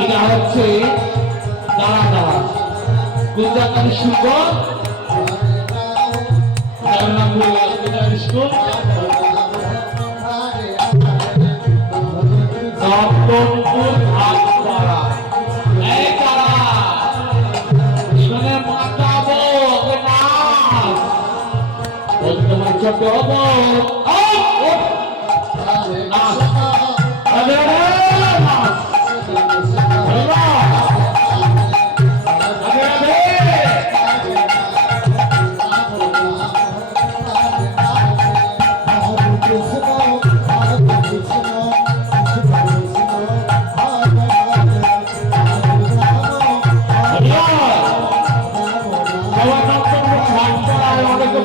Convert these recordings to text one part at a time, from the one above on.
এটা হচ্ছে দাঁড়া দাঁড়া গুজরাটের শুল্ক স্কুল নবপুর হাটপাড়া এই তারা এখানে মাতাবো না তোমার ছোট হবো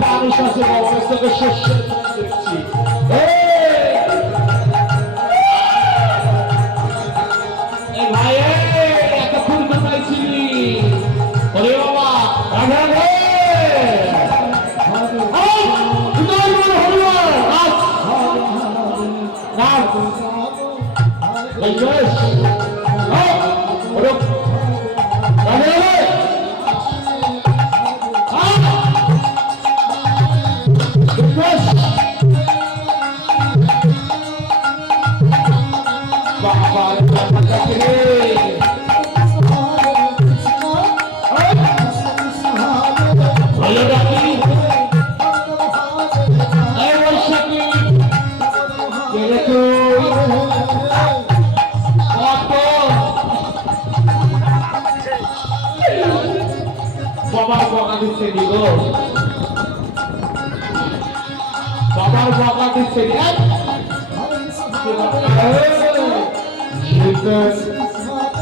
মানুষ আছে থেকে শস্য দেখছি ভাই এতক্ষণ কোথায়ছিলি ওরে বাবা রাধা বাবার বকা দিচ্ছে দিব বাবার বকা দিচ্ছে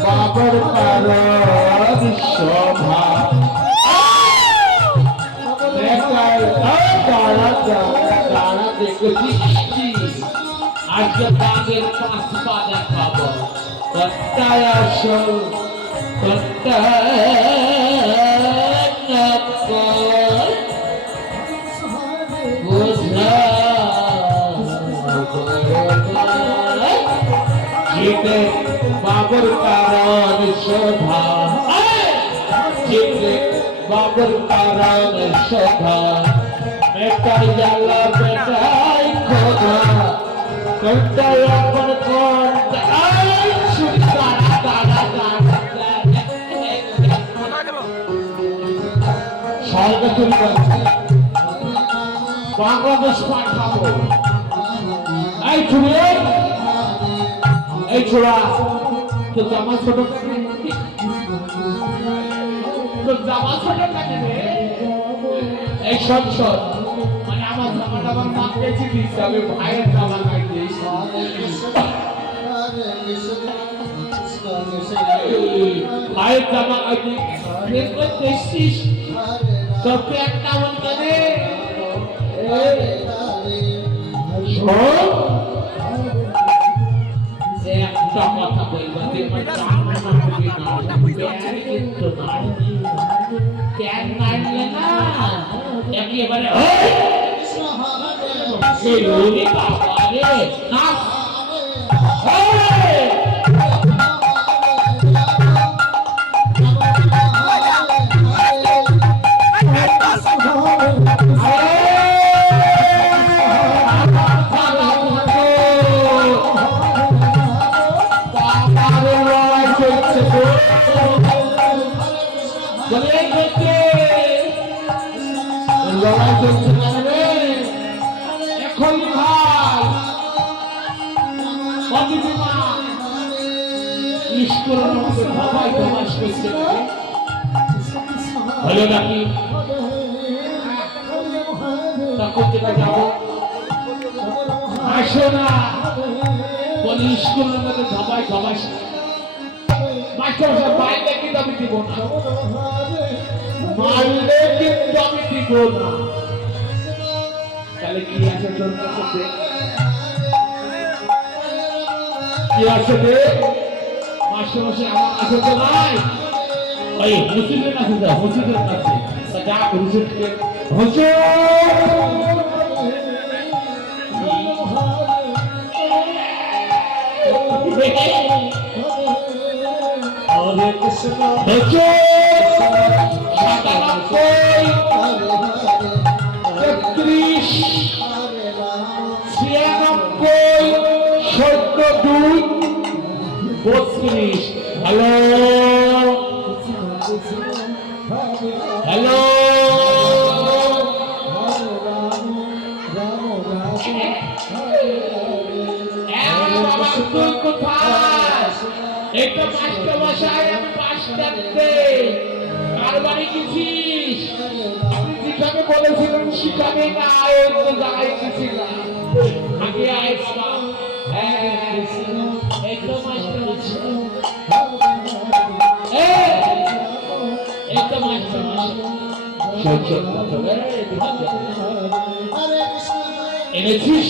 বাবার পারার শোভা তারা দেখেছি আজকে তাদের পাঁচ পা দেখাবো কত্তায় আসল বাবর কারণ শোভা বাবর কারণ শোভা বেটাই জ্বালা বেটাই খোদা কোনটাই এখন কোন সরকার তৈরি করছে বাংলাদেশ পাঠাবো এই ছোড়া তো জামা ছোট তো জামা ছোট কেন এই সব মানে আমার জামাটা আমার মা পেয়েছি দিচ্ছে আমি ভাইয়ের জামা খাই দিয়েছি ভাইয়ের জামা খাই দিয়েছিস তোকে একটা মন করে একটা কথা বলবো একেবারে এখন ভাই স্কুল সবাই প্রমাশ করছে হলো নাকি তখন থেকে যাবো আসো না বলি স্কুলের মধ্যে সবাই সবাই মাস্টার বাইরে কিন্তু আমি দিব না মারলে কিন্তু আমি দিব না তাহলে কি আছে তোর কাছে কি আছে রে মাস্টার মশাই আমার কাছে তো নাই ওই হুজুরের কাছে যাও, হুজুরের কাছে তা যা হুজুরকে হুজুর হরে কৃষ্ণ হুজুর 97 33 96 72 32 হ্যালো হ্যালো বাবা তুই কোথায়? একটা মাস্টার মশাই আমি পাশ কাটতে কার বাড়ি গেছিস? আপনি যেখানে বলেছিলেন সেখানে না অন্য জায়গায় গেছিলাম আগে আইসলাম। হ্যাঁ একটা মাস্টার মশাই একটা মাস্টার মশাই এনেছিস?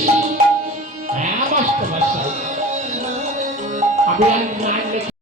হ্যাঁ মাস্টার মশাই আমি আর